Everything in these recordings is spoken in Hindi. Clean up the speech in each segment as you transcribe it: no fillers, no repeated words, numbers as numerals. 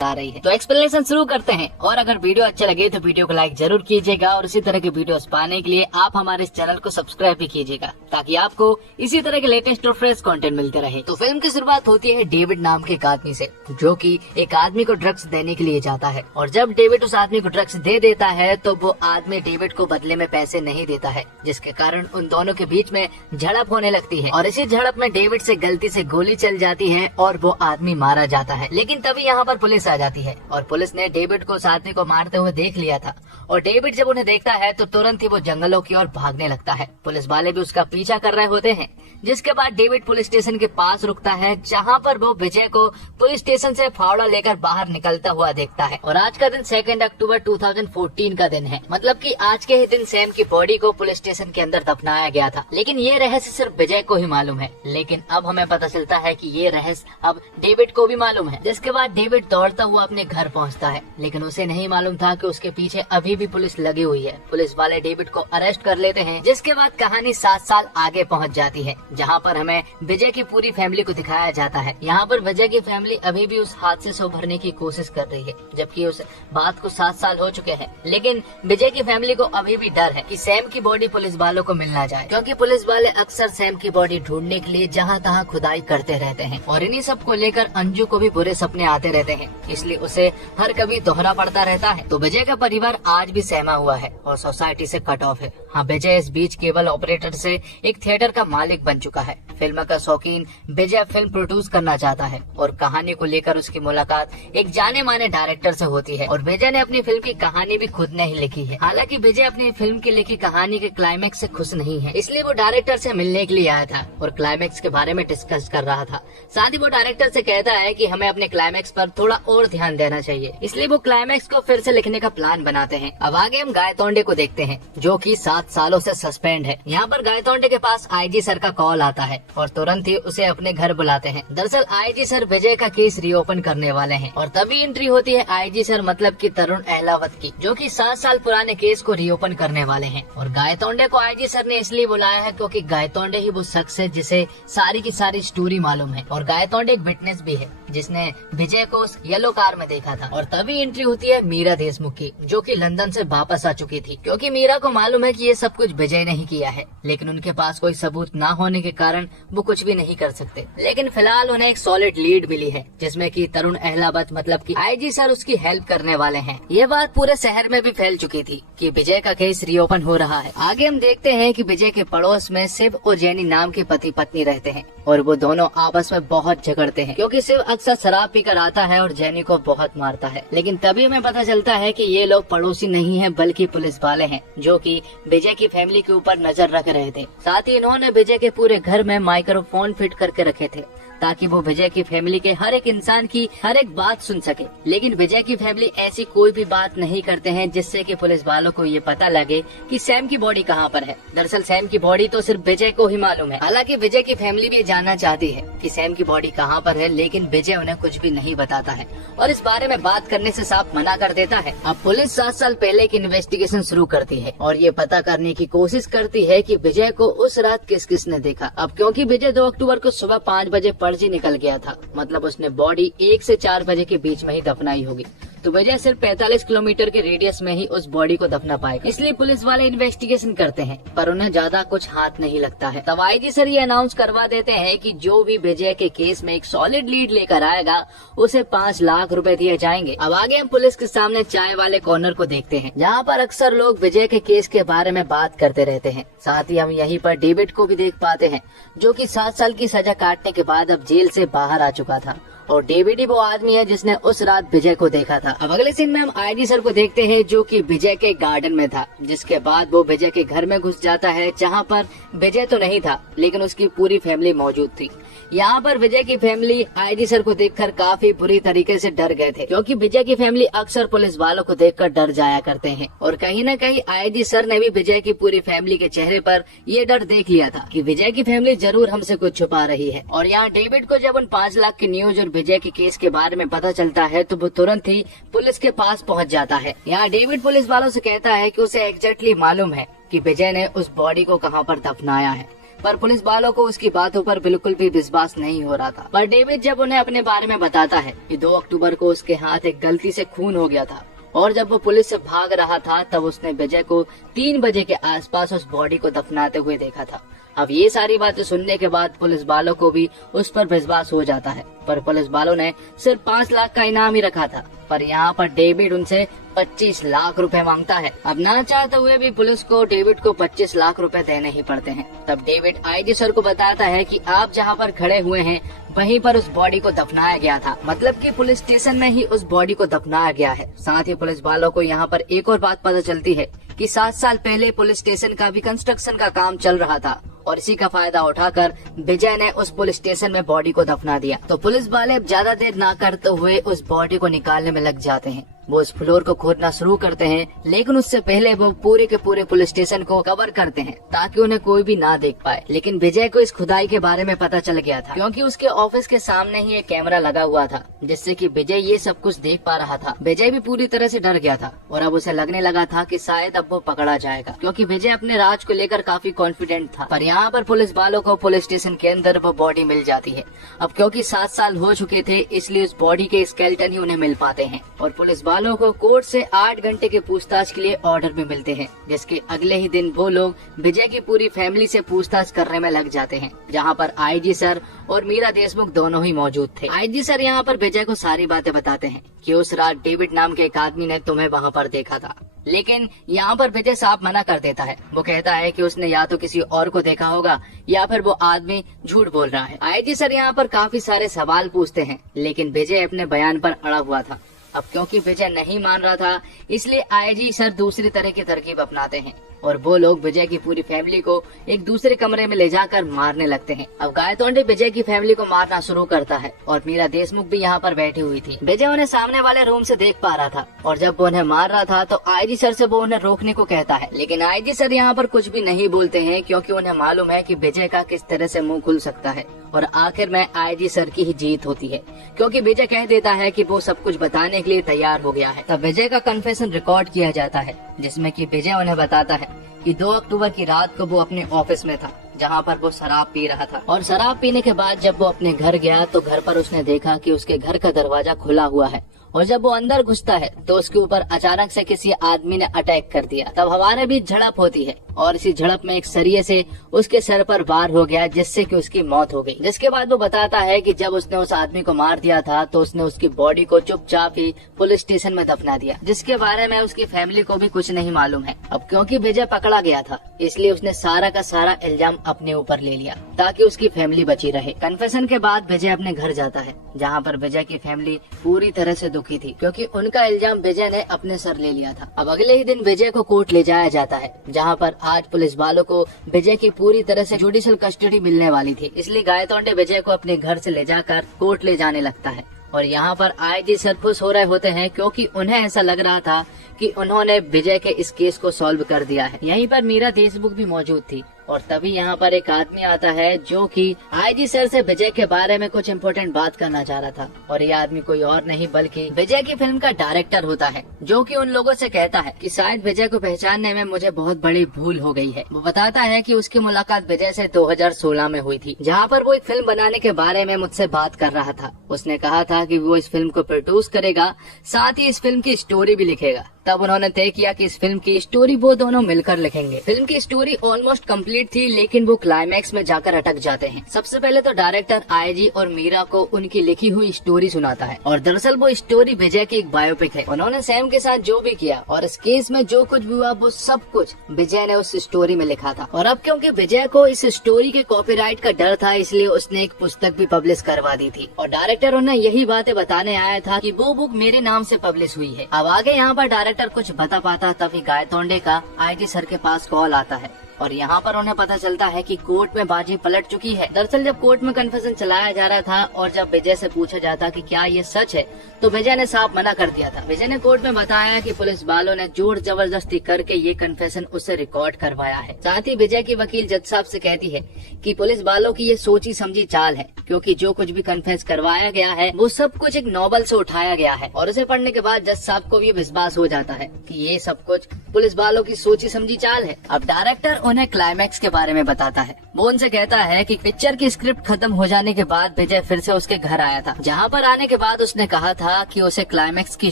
आ रही है। तो एक्सप्लेनेशन शुरू करते हैं, और अगर वीडियो अच्छा लगे तो वीडियो को लाइक जरूर कीजिएगा और इसी तरह के वीडियोस पाने के लिए आप हमारे इस चैनल को सब्सक्राइब भी कीजिएगा, ताकि आपको इसी तरह के लेटेस्ट और फ्रेश कंटेंट मिलते रहे। तो फिल्म की शुरुआत होती है डेविड नाम के एक आदमी से, जो कि एक आदमी को ड्रग्स देने के लिए जाता है, और जब डेविड उस आदमी को ड्रग्स दे देता है तो वो आदमी डेविड को बदले में पैसे नहीं देता है, जिसके कारण उन दोनों के बीच में झड़प होने लगती है, और इसी झड़प में डेविड से गलती से गोली चल जाती है और वो आदमी मारा जाता है। लेकिन तभी यहाँ पर पुलिस आ जाती है, और पुलिस ने डेविड को उस आदमी को मारते हुए देख लिया था, और डेविड जब उन्हें देखता है तो तुरंत ही वो जंगलों की ओर भागने लगता है। पुलिस वाले भी उसका पीछा कर रहे होते हैं, जिसके बाद डेविड पुलिस स्टेशन के पास रुकता है, जहाँ पर वो विजय को पुलिस स्टेशन से फावड़ा लेकर बाहर निकलता हुआ देखता है। और आज का दिन 2 अक्टूबर 2014 का दिन है, मतलब कि आज के ही दिन सैम की बॉडी को पुलिस स्टेशन के अंदर दफनाया गया था। लेकिन ये रहस्य सिर्फ विजय को ही मालूम है, लेकिन अब हमें पता चलता है कि ये रहस्य अब डेविड को भी मालूम है। जिसके बाद डेविड दौड़ता हुआ अपने घर पहुंचता है, लेकिन उसे नहीं मालूम था कि उसके पीछे अभी भी पुलिस लगी हुई है। पुलिस वाले डेविड को अरेस्ट कर लेते हैं, जिसके बाद कहानी 7 साल आगे पहुंच जाती है, जहां पर हमें विजय की पूरी फैमिली को दिखाया जाता है। यहां पर विजय की फैमिली अभी भी उस हादसे से उभरने की कोशिश कर रही है, जबकि उस बात को 7 साल हो चुके हैं। लेकिन विजय की फैमिली को अभी भी डर है कि सैम की बॉडी पुलिस वालों को मिल ना जाए, क्योंकि पुलिस वाले अक्सर सैम की बॉडी ढूंढने के लिए जहाँ तहाँ खुदाई करते रहते हैं, और इन्हीं सब को लेकर अंजू को भी बुरे सपने आते रहते हैं, इसलिए उसे हर कभी दोहरा पड़ता रहता है। तो विजय का परिवार आज भी सहमा हुआ है और सोसाइटी से कट ऑफ है। हाँ, विजय इस बीच केबल ऑपरेटर से एक थिएटर का मालिक बन चुका है। फिल्म का शौकीन विजय फिल्म प्रोड्यूस करना चाहता है, और कहानी को लेकर उसकी मुलाकात एक जाने माने डायरेक्टर से होती है, और विजय ने अपनी फिल्म की कहानी भी खुद ने ही लिखी है। हालांकि विजय अपनी फिल्म की लिखी कहानी के क्लाइमेक्स से खुश नहीं है, इसलिए वो डायरेक्टर से मिलने के लिए आया था और क्लाइमेक्स के बारे में डिस्कस कर रहा था। साथ ही वो डायरेक्टर से कहता है कि हमें अपने क्लाइमेक्स पर थोड़ा और ध्यान देना चाहिए, इसलिए वो क्लाइमेक्स को फिर से लिखने का प्लान बनाते हैं। अब आगे हम गायतोंडे को देखते हैं, जो कि 7 सालों से सस्पेंड है। यहाँ पर गायतोंडे के पास आईजी सर का कॉल आता है, और तुरंत ही उसे अपने घर बुलाते हैं। दरअसल आईजी सर विजय का केस रीओपन करने वाले हैं, और तभी एंट्री होती है आईजी सर मतलब कि तरुण अहलावत की, जो कि 7 साल पुराने केस को रीओपन करने वाले हैं। और गायतोंडे को आईजी सर ने इसलिए बुलाया है क्योंकि गायतोंडे ही वो शख्स है जिसे सारी की सारी स्टोरी मालूम है, और गायतोंडे एक विटनेस भी है जिसने विजय को उस येलो कार में देखा था। और तभी एंट्री होती है मीरा देशमुख की, जो कि लंदन से वापस आ चुकी थी, क्योंकि मीरा को मालूम है कि ये सब कुछ विजय ने ही किया है, लेकिन उनके पास कोई सबूत ना होने के कारण वो कुछ भी नहीं कर सकते। लेकिन फिलहाल उन्हें एक सॉलिड लीड मिली है, जिसमें कि तरुण अहलावत मतलब कि आईजी सर उसकी हेल्प करने वाले हैं। ये बात पूरे शहर में भी फैल चुकी थी कि विजय का केस रीओपन हो रहा है। आगे हम देखते हैं कि विजय के पड़ोस में शिव और जैनी नाम के पति पत्नी रहते हैं, और वो दोनों आपस में बहुत झगड़ते हैं, क्योंकि शिव अक्सर शराब पीकर आता है और जैनी को बहुत मारता है। लेकिन तभी हमें पता चलता है कि ये लोग पड़ोसी नहीं हैं, बल्कि पुलिस वाले हैं, जो कि विजय की फैमिली के ऊपर नजर रख रहे थे। साथ ही इन्होंने विजय के पूरे घर में माइक्रोफोन फिट करके रखे थे, ताकि वो विजय की फैमिली के हर एक इंसान की हर एक बात सुन सके। लेकिन विजय की फैमिली ऐसी कोई भी बात नहीं करते हैं जिससे कि पुलिस वालों को ये पता लगे कि सैम की बॉडी कहाँ पर है। दरअसल सैम की बॉडी तो सिर्फ विजय को ही मालूम है। हालांकि विजय की फैमिली भी जानना चाहती है कि सैम की बॉडी कहाँ पर है, लेकिन विजय उन्हें कुछ भी नहीं बताता है, और इस बारे में बात करने से साफ मना कर देता है। अब पुलिस 7 साल पहले की इन्वेस्टिगेशन शुरू करती है, और ये पता करने की कोशिश करती है कि विजय को उस रात किस किसने देखा। अब क्योंकि विजय 2 अक्टूबर को सुबह 5 बजे पर्ची निकल गया था, मतलब उसने बॉडी 1 से 4 बजे के बीच में ही दफनाई होगी, तो विजय सिर्फ 45 किलोमीटर के रेडियस में ही उस बॉडी को दफना पाएगा। इसलिए पुलिस वाले इन्वेस्टिगेशन करते हैं, पर उन्हें ज्यादा कुछ हाथ नहीं लगता है। तब आईजी सर ये अनाउंस करवा देते हैं कि जो भी विजय के केस में एक सॉलिड लीड लेकर आएगा उसे 5 लाख रुपए दिए जाएंगे। अब आगे हम पुलिस के सामने चाय वाले कॉर्नर को देखते हैं, जहाँ पर अक्सर लोग विजय के केस के बारे में बात करते रहते हैं। साथ ही हम यहीं पर डेविड को भी देख पाते हैं, जो कि 7 साल की सजा काटने के बाद अब जेल से बाहर आ चुका था, और डेविड ही वो आदमी है जिसने उस रात विजय को देखा था। अब अगले सीन में हम आईजी सर को देखते हैं, जो कि विजय के गार्डन में था, जिसके बाद वो विजय के घर में घुस जाता है, जहां पर विजय तो नहीं था, लेकिन उसकी पूरी फैमिली मौजूद थी। यहाँ पर विजय की फैमिली आईजी सर को देखकर काफी बुरी तरीके से डर गए थे, क्योंकि विजय की फैमिली अक्सर पुलिस वालों को देखकर डर जाया करते हैं, और कहीं न कहीं आईजी सर ने भी विजय की पूरी फैमिली के चेहरे पर ये डर देख लिया था कि विजय की फैमिली जरूर हमसे कुछ छुपा रही है। और यहाँ डेविड को जब उन 5 लाख की न्यूज और विजय के केस के बारे में पता चलता है, तो वो तुरंत ही पुलिस के पास पहुँच जाता है। यहाँ डेविड पुलिस वालों से कहता है कि उसे एग्जैक्टली मालूम है कि विजय ने उस बॉडी को कहाँ पर दफनाया है, पर पुलिस वालों को उसकी बातों पर बिल्कुल भी विश्वास नहीं हो रहा था। पर डेविड जब उन्हें अपने बारे में बताता है कि 2 अक्टूबर को उसके हाथ एक गलती से खून हो गया था और जब वो पुलिस से भाग रहा था तब उसने विजय को 3 बजे के आसपास उस बॉडी को दफनाते हुए देखा था। अब ये सारी बातें सुनने के बाद पुलिस वालों को भी उस पर विश्वास हो जाता है, पर पुलिस वालों ने सिर्फ 5 लाख का इनाम ही रखा था, पर यहाँ पर डेविड उनसे 25 लाख रुपए मांगता है। अब ना चाहते हुए भी पुलिस को डेविड को 25 लाख रुपए देने ही पड़ते हैं। तब डेविड आईजी सर को बताता है कि आप जहाँ पर खड़े हुए हैं वहीं पर उस बॉडी को दफनाया गया था, मतलब कि पुलिस स्टेशन में ही उस बॉडी को दफनाया गया है। साथ ही पुलिस वालों को यहाँ पर एक और बात पता चलती है कि 7 साल पहले पुलिस स्टेशन का भी कंस्ट्रक्शन का काम चल रहा था और इसी का फायदा उठाकर विजय ने उस पुलिस स्टेशन में बॉडी को दफना दिया। तो पुलिस वाले अब ज्यादा देर ना करते हुए उस बॉडी को निकालने में लग जाते हैं। वो उस फ्लोर को खोदना शुरू करते हैं, लेकिन उससे पहले वो पूरे के पूरे पुलिस स्टेशन को कवर करते हैं ताकि उन्हें कोई भी ना देख पाए। लेकिन विजय को इस खुदाई के बारे में पता चल गया था, क्योंकि उसके ऑफिस के सामने ही एक कैमरा लगा हुआ था, जिससे कि विजय ये सब कुछ देख पा रहा था। विजय भी पूरी तरह से डर गया था और अब उसे लगने लगा था कि शायद अब वो पकड़ा जाएगा, क्योंकि विजय अपने राज को लेकर काफी कॉन्फिडेंट था। पर यहाँ पर पुलिस वालों को पुलिस स्टेशन के अंदर वो बॉडी मिल जाती है। अब क्योंकि 7 साल हो चुके थे, इसलिए उस बॉडी के स्केलेटन ही उन्हें मिल पाते हैं और पुलिस वालों को कोर्ट से 8 घंटे के पूछताछ के लिए ऑर्डर भी मिलते हैं, जिसके अगले ही दिन वो लोग विजय की पूरी फैमिली से पूछताछ करने में लग जाते हैं, जहां पर आईजी सर और मीरा देशमुख दोनों ही मौजूद थे। आईजी सर यहां पर विजय को सारी बातें बताते हैं कि उस रात डेविड नाम के एक आदमी ने तुम्हें वहां पर देखा था, लेकिन यहाँ पर विजय साफ मना कर देता है। वो कहता है कि उसने या तो किसी और को देखा होगा या फिर वो आदमी झूठ बोल रहा है। आईजी सर यहाँ पर काफी सारे सवाल पूछते हैं, लेकिन विजय अपने बयान पर अड़ा हुआ था। अब क्योंकि विजय नहीं मान रहा था, इसलिए आईजी सर दूसरी तरह की तरकीब अपनाते हैं और वो लोग विजय की पूरी फैमिली को एक दूसरे कमरे में ले जाकर मारने लगते हैं। अब गायतोंडे विजय की फैमिली को मारना शुरू करता है और मीरा देशमुख भी यहाँ पर बैठी हुई थी। विजय उन्हें सामने वाले रूम से देख पा रहा था और जब वो उन्हें मार रहा था तो आईजी सर से वो उन्हें रोकने को कहता है, लेकिन आईजी सर यहाँ पर कुछ भी नहीं बोलते हैं, क्योंकि उन्हें मालूम है कि विजय का किस तरह से मुंह खुल सकता है और आखिर में आईजी सर की ही जीत होती है, क्योंकि विजय कह देता है कि वो सब कुछ बताने के लिए तैयार हो गया है। तब विजय का कन्फेशन रिकॉर्ड किया जाता है, जिसमें कि विजय उन्हें बताता है कि 2 अक्टूबर की रात को वो अपने ऑफिस में था, जहां पर वो शराब पी रहा था और शराब पीने के बाद जब वो अपने घर गया तो घर पर उसने देखा कि उसके घर का दरवाजा खुला हुआ है और जब वो अंदर घुसता है तो उसके ऊपर अचानक से किसी आदमी ने अटैक कर दिया। तब हमारे बीच झड़प होती है और इसी झड़प में एक सरिये से उसके सर पर वार हो गया, जिससे कि उसकी मौत हो गई। जिसके बाद वो बताता है कि जब उसने उस आदमी को मार दिया था तो उसने उसकी बॉडी को चुपचाप ही पुलिस स्टेशन में दफना दिया, जिसके बारे में उसकी फैमिली को भी कुछ नहीं मालूम है। अब क्योंकि विजय पकड़ा गया था, इसलिए उसने सारा का सारा इल्जाम अपने ऊपर ले लिया ताकि उसकी फैमिली बची रहे। कन्फेशन के बाद विजय अपने घर जाता है, जहाँ पर विजय की फैमिली पूरी तरह से दुखी थी, क्योंकि उनका इल्जाम विजय ने अपने सर ले लिया था। अब अगले ही दिन विजय को कोर्ट ले जाया जाता है, जहाँ पर आज पुलिस वालों को विजय की पूरी तरह से जुडिशियल कस्टडी मिलने वाली थी, इसलिए गायतोंडे विजय को अपने घर से ले जाकर कोर्ट ले जाने लगता है। और यहाँ पर आईजी सर खुश हो रहे होते हैं, क्योंकि उन्हें ऐसा लग रहा था कि उन्होंने विजय के इस केस को सॉल्व कर दिया है। यहीं पर मीरा देशमुख भी मौजूद थी और तभी यहाँ पर एक आदमी आता है जो कि आईजी सर से विजय के बारे में कुछ इम्पोर्टेंट बात करना चाह रहा था, और ये आदमी कोई और नहीं बल्कि विजय की फिल्म का डायरेक्टर होता है, जो कि उन लोगों से कहता है कि शायद विजय को पहचानने में मुझे बहुत बड़ी भूल हो गई है। वो बताता है कि उसकी मुलाकात विजय से 2016 में हुई थी, जहाँ पर वो एक फिल्म बनाने के बारे में मुझसे बात कर रहा था। उसने कहा था कि वो इस फिल्म को प्रोड्यूस करेगा, साथ ही इस फिल्म की स्टोरी भी लिखेगा। तब उन्होंने तय किया कि इस फिल्म की स्टोरी वो दोनों मिलकर लिखेंगे। फिल्म की स्टोरी ऑलमोस्ट कंप्लीट थी, लेकिन वो क्लाइमैक्स में जाकर अटक जाते हैं। सबसे पहले तो डायरेक्टर आईजी और मीरा को उनकी लिखी हुई स्टोरी सुनाता है, और दरअसल वो स्टोरी विजय की एक बायोपिक है। उन्होंने सैम के साथ जो भी किया और इस केस में जो कुछ भी हुआ वो सब कुछ विजय ने उस स्टोरी में लिखा था। और अब क्योंकि विजय को इस स्टोरी के कॉपीराइट का डर था, इसलिए उसने एक पुस्तक भी पब्लिश करवा दी थी, और डायरेक्टर उन्हें यही बातें बताने आया था कि वो बुक मेरे नाम से पब्लिश हुई है। अब आगे यहाँ पर डायरेक्टर कुछ बता पाता तभी गायतोंडे का आईजी सर के पास कॉल आता है, और यहाँ पर उन्हें पता चलता है कि कोर्ट में बाजी पलट चुकी है। दरअसल जब कोर्ट में कन्फेशन चलाया जा रहा था और जब विजय से पूछा जाता कि क्या ये सच है, तो विजय ने साफ मना कर दिया था। विजय ने कोर्ट में बताया कि पुलिस वालों ने जोर जबरदस्ती करके ये कन्फेशन उससे रिकॉर्ड करवाया है। साथ ही विजय की वकील जज साहब से कहती है कि पुलिस वालों की ये सोची समझी चाल है, क्योंकि जो कुछ भी कन्फेस करवाया गया है वो सब कुछ एक नॉवल से उठाया गया है। और उसे पढ़ने के बाद जज साहब को भी विश्वास हो जाता है कि ये सब कुछ पुलिस वालों की सोची समझी चाल है। अब डायरेक्टर उन्हें क्लाइमैक्स के बारे में बताता है। वो उनसे कहता है कि पिक्चर की स्क्रिप्ट खत्म हो जाने के बाद विजय फिर से उसके घर आया था, जहाँ पर आने के बाद उसने कहा था कि उसे क्लाइमैक्स की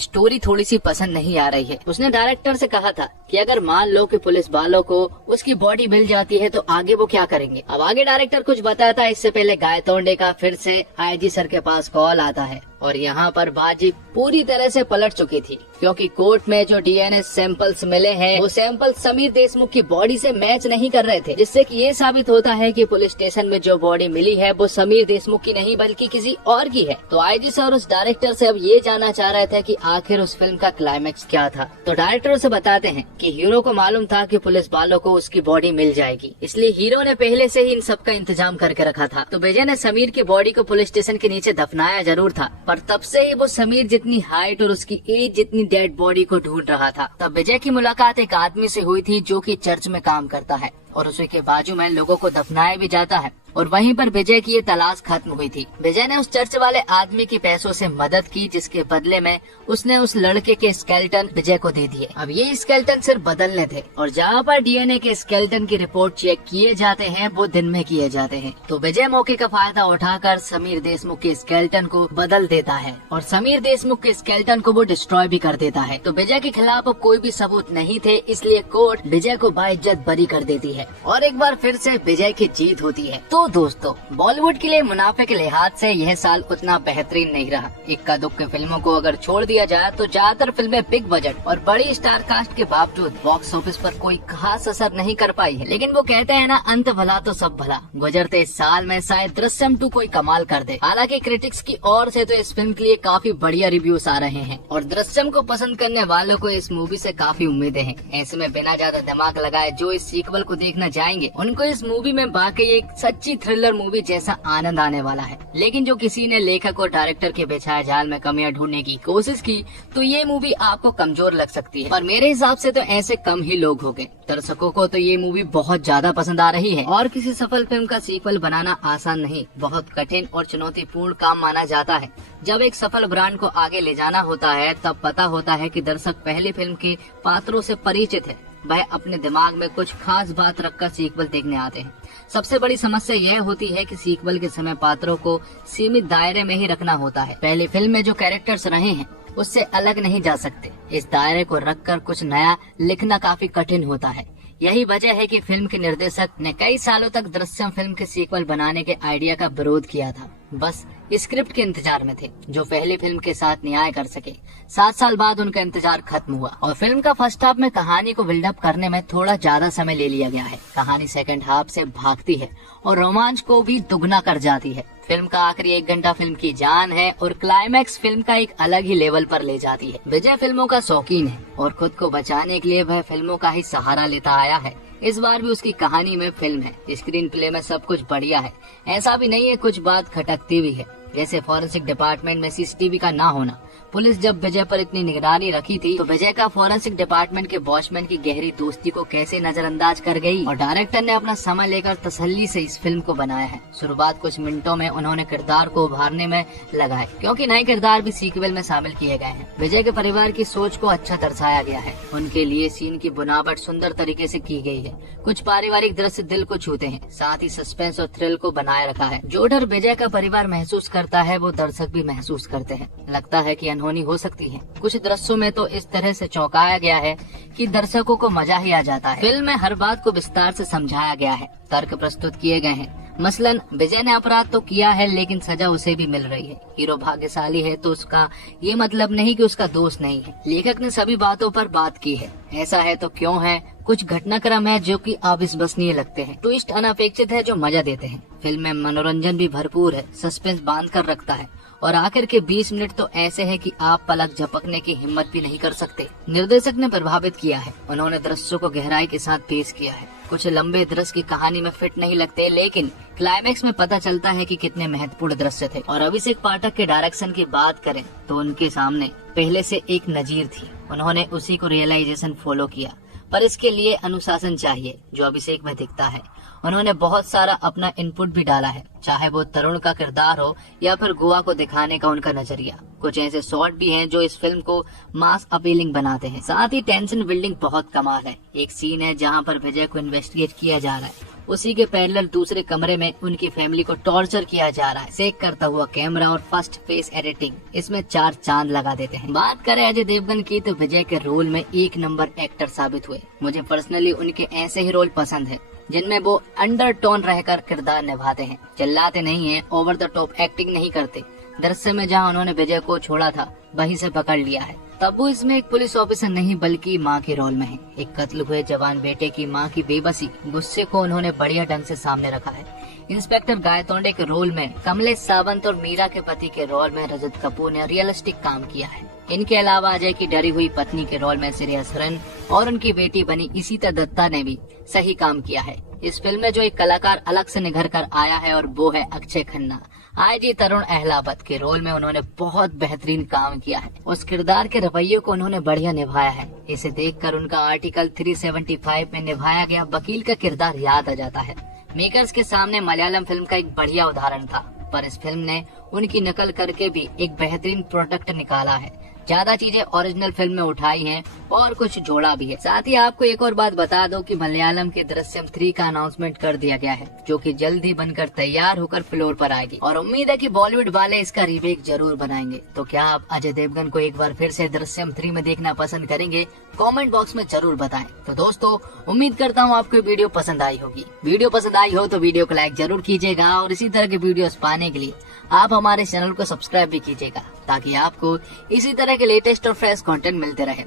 स्टोरी थोड़ी सी पसंद नहीं आ रही है। उसने डायरेक्टर से कहा था कि अगर मान लो कि पुलिस वालों को उसकी बॉडी मिल जाती है तो आगे वो क्या करेंगे। अब आगे डायरेक्टर कुछ बताता है। इससे पहले गायतोंडे का फिर से आईजी सर के पास कॉल आता है और यहाँ पर बाजी पूरी तरह से पलट चुकी थी, क्योंकि कोर्ट में जो डीएनए सैंपल्स मिले हैं वो सैंपल समीर देशमुख की बॉडी से मैच नहीं कर रहे थे, जिससे कि ये साबित होता है कि पुलिस स्टेशन में जो बॉडी मिली है वो समीर देशमुख की नहीं बल्कि किसी और की है। तो आईजी सर उस डायरेक्टर से अब ये जानना चाह रहे थे कि आखिर उस फिल्म का क्लाइमैक्स क्या था। तो डायरेक्टर उसे बताते हैं कि हीरो को मालूम था कि पुलिस वालों को उसकी बॉडी मिल जाएगी, इसलिए हीरो ने पहले से ही इन सब का इंतजाम करके रखा था। तो विजय ने समीर की बॉडी को पुलिस स्टेशन के नीचे दफनाया जरूर था, पर तब से ही वो समीर जितनी हाइट और उसकी एज जितनी डेड बॉडी को ढूंढ रहा था। तब विजय की मुलाकात एक आदमी से हुई थी जो कि चर्च में काम करता है और उसी के बाजू में लोगों को दफनाया भी जाता है, और वहीं पर विजय की ये तलाश खत्म हुई थी। विजय ने उस चर्च वाले आदमी की पैसों से मदद की, जिसके बदले में उसने उस लड़के के स्केलेटन विजय को दे दिए। अब ये स्केलेटन सिर्फ बदलने थे और जहाँ पर डीएनए के स्केलेटन की रिपोर्ट चेक किए जाते हैं वो दिन में किए जाते हैं। तो विजय मौके का फायदा उठाकर समीर देशमुख के स्केलेटन को बदल देता है और समीर देशमुख के स्केलेटन को वो डिस्ट्रॉय भी कर देता है। तो विजय के खिलाफ अब कोई भी सबूत नहीं थे, इसलिए कोर्ट विजय को बाइज्जत बरी कर देती है और एक बार फिर से विजय की जीत होती है। तो दोस्तों, बॉलीवुड के लिए मुनाफे के लिहाज से यह साल उतना बेहतरीन नहीं रहा। इक्का दुक्का फिल्मों को अगर छोड़ दिया जाए तो ज्यादातर फिल्में बिग बजट और बड़ी स्टार कास्ट के बावजूद बॉक्स ऑफिस पर कोई खास असर नहीं कर पाई है। लेकिन वो कहते हैं ना, अंत भला तो सब भला। गुजरते इस साल में शायद दृश्यम 2 कोई कमाल कर दे। हालांकि क्रिटिक्स की ओर से तो इस फिल्म के लिए काफी बढ़िया रिव्यूज आ रहे हैं और दृश्यम को पसंद करने वालों को इस मूवी से काफी उम्मीदें हैं। ऐसे में बिना ज्यादा दिमाग लगाए जो इस सीक्वल को देखना जाएंगे उनको इस मूवी में वाकई एक सच्ची थ्रिलर मूवी जैसा आनंद आने वाला है। लेकिन जो किसी ने लेखक और डायरेक्टर के बिछाए जाल में कमियां ढूंढने की कोशिश की तो ये मूवी आपको कमजोर लग सकती है, और मेरे हिसाब से तो ऐसे कम ही लोग होंगे। दर्शकों को तो ये मूवी बहुत ज्यादा पसंद आ रही है और किसी सफल फिल्म का सीक्वल बनाना आसान नहीं, बहुत कठिन और चुनौतीपूर्ण काम माना जाता है। जब एक सफल ब्रांड को आगे ले जाना होता है तब पता होता है कि दर्शक पहले फिल्म के पात्रों से परिचित है, वह अपने दिमाग में कुछ खास बात रखकर सीक्वल देखने आते हैं। सबसे बड़ी समस्या यह होती है कि सीक्वल के समय पात्रों को सीमित दायरे में ही रखना होता है। पहली फिल्म में जो कैरेक्टर्स रहे हैं उससे अलग नहीं जा सकते। इस दायरे को रखकर कुछ नया लिखना काफी कठिन होता है। यही वजह है कि फिल्म के निर्देशक ने कई सालों तक दृश्यम फिल्म के सीक्वल बनाने के आइडिया का विरोध किया था। बस स्क्रिप्ट के इंतजार में थे जो पहली फिल्म के साथ न्याय कर सके। 7 साल बाद उनका इंतजार खत्म हुआ और फिल्म का फर्स्ट हाफ में कहानी को बिल्डअप करने में थोड़ा ज्यादा समय ले लिया गया है। कहानी सेकंड हाफ से भागती है और रोमांच को भी दुगना कर जाती है। फिल्म का आखिरी 1 घंटा फिल्म की जान है और क्लाइमैक्स फिल्म का एक अलग ही लेवल पर ले जाती है। विजय फिल्मों का शौकीन है और खुद को बचाने के लिए वह फिल्मों का ही सहारा लेता आया है। इस बार भी उसकी कहानी में फिल्म है, स्क्रीन प्ले में सब कुछ बढ़िया है। ऐसा भी नहीं है कुछ बात खटकती भी है, जैसे फॉरेंसिक डिपार्टमेंट में सीसीटीवी का ना होना। पुलिस जब विजय पर इतनी निगरानी रखी थी तो विजय का फॉरेंसिक डिपार्टमेंट के वॉचमैन की गहरी दोस्ती को कैसे नजरअंदाज कर गई। और डायरेक्टर ने अपना समय लेकर तसल्ली से इस फिल्म को बनाया है। शुरुआत कुछ मिनटों में उन्होंने किरदार को उभारने में लगाए, क्योंकि नए किरदार भी सीक्वल में शामिल किए गए हैं। विजय के परिवार की सोच को अच्छा दर्शाया गया है। उनके लिए सीन की बुनावट सुंदर तरीके से की गई है। कुछ पारिवारिक दृश्य दिल को छूते हैं, साथ ही सस्पेंस और थ्रिल को बनाए रखा है। जो डर विजय का परिवार महसूस करता है वो दर्शक भी महसूस करते हैं। लगता है कि अनहोनी हो सकती है। कुछ दृश्यों में तो इस तरह से चौंकाया गया है कि दर्शकों को मजा ही आ जाता है। फिल्म में हर बात को विस्तार से समझाया गया है, तर्क प्रस्तुत किए गए हैं। मसलन विजय ने अपराध तो किया है लेकिन सजा उसे भी मिल रही है। हीरो भाग्यशाली है तो उसका ये मतलब नहीं कि उसका दोष नहीं है। लेखक ने सभी बातों पर बात की है। ऐसा है तो क्यों है। कुछ घटनाक्रम है जो कि अविश्वसनीय लगते हैं। ट्विस्ट अनपेक्षित है जो मजा देते हैं। फिल्म में मनोरंजन भी भरपूर है, सस्पेंस बांध कर रखता है और आखिर के 20 मिनट तो ऐसे हैं कि आप पलक झपकने की हिम्मत भी नहीं कर सकते। निर्देशक ने प्रभावित किया है। उन्होंने दृश्यों को गहराई के साथ पेश किया है। कुछ लंबे दृश्य की कहानी में फिट नहीं लगते, लेकिन क्लाइमैक्स में पता चलता है कि कितने महत्वपूर्ण दृश्य थे। और अभिषेक पाठक के डायरेक्शन की बात करें तो उनके सामने पहले से एक नजीर थी। उन्होंने उसी को रियलाइजेशन फॉलो किया, पर इसके लिए अनुशासन चाहिए जो अभिषेक में दिखता है। उन्होंने बहुत सारा अपना इनपुट भी डाला है, चाहे वो तरुण का किरदार हो या फिर गोवा को दिखाने का उनका नजरिया। कुछ ऐसे शॉट भी हैं जो इस फिल्म को मास अपीलिंग बनाते हैं। साथ ही टेंशन बिल्डिंग बहुत कमाल है। एक सीन है जहाँ पर विजय को इन्वेस्टिगेट किया जा रहा है, उसी के पैरेलल दूसरे कमरे में उनकी फैमिली को टॉर्चर किया जा रहा है। सेक करता हुआ कैमरा और फर्स्ट फेस एडिटिंग इसमें 4 चांद लगा देते हैं। बात करें अजय देवगन की तो विजय के रोल में 1 नंबर एक्टर साबित हुए। मुझे पर्सनली उनके ऐसे ही रोल पसंद है जिनमें वो अंडरटोन रहकर किरदार निभाते हैं, चिल्लाते नहीं हैं, ओवर द टॉप एक्टिंग नहीं करते। दृश्य में जहाँ उन्होंने विजय को छोड़ा था वहीं से पकड़ लिया है। तब वो इसमें एक पुलिस ऑफिसर नहीं बल्कि माँ के रोल में है। एक कत्ल हुए जवान बेटे की माँ की बेबसी, गुस्से को उन्होंने बढ़िया ढंग से सामने रखा है। इंस्पेक्टर गायतोंडे के रोल में कमलेश सावंत और मीरा के पति के रोल में रजत कपूर ने रियलिस्टिक काम किया है। इनके अलावा अजय की डरी हुई पत्नी के रोल में श्रेया सरन और उनकी बेटी बनी इशिता दत्ता ने भी सही काम किया है। इस फिल्म में जो एक कलाकार अलग से निखर कर आया है और वो है अक्षय खन्ना। आईजी तरुण अहलावत के रोल में उन्होंने बहुत बेहतरीन काम किया है। उस किरदार के रवैये को उन्होंने बढ़िया निभाया है। इसे देखकर उनका आर्टिकल 375 में निभाया गया वकील का किरदार याद आ जाता है। मेकर्स के सामने मलयालम फिल्म का एक बढ़िया उदाहरण था, पर इस फिल्म ने उनकी नकल करके भी एक बेहतरीन प्रोडक्ट निकाला है। ज्यादा चीजें ओरिजिनल फिल्म में उठाई हैं और कुछ जोड़ा भी है। साथ ही आपको एक और बात बता दो कि मलयालम के दृश्यम 3 का अनाउंसमेंट कर दिया गया है, जो कि जल्द ही बनकर तैयार होकर फ्लोर पर आएगी और उम्मीद है कि बॉलीवुड वाले इसका रीमेक जरूर बनाएंगे। तो क्या आप अजय देवगन को एक बार फिर से दृश्यम 3 में देखना पसंद करेंगे? कमेंट बॉक्स में जरूर बताएं। तो दोस्तों, उम्मीद करता हूँ आपको वीडियो पसंद आई होगी। वीडियो पसंद आई हो तो वीडियो को लाइक जरूर कीजिएगा और इसी तरह के वीडियोस पाने के लिए आप हमारे चैनल को सब्सक्राइब भी कीजिएगा, ताकि आपको इसी तरह के लेटेस्ट और फ्रेश कंटेंट मिलते रहे।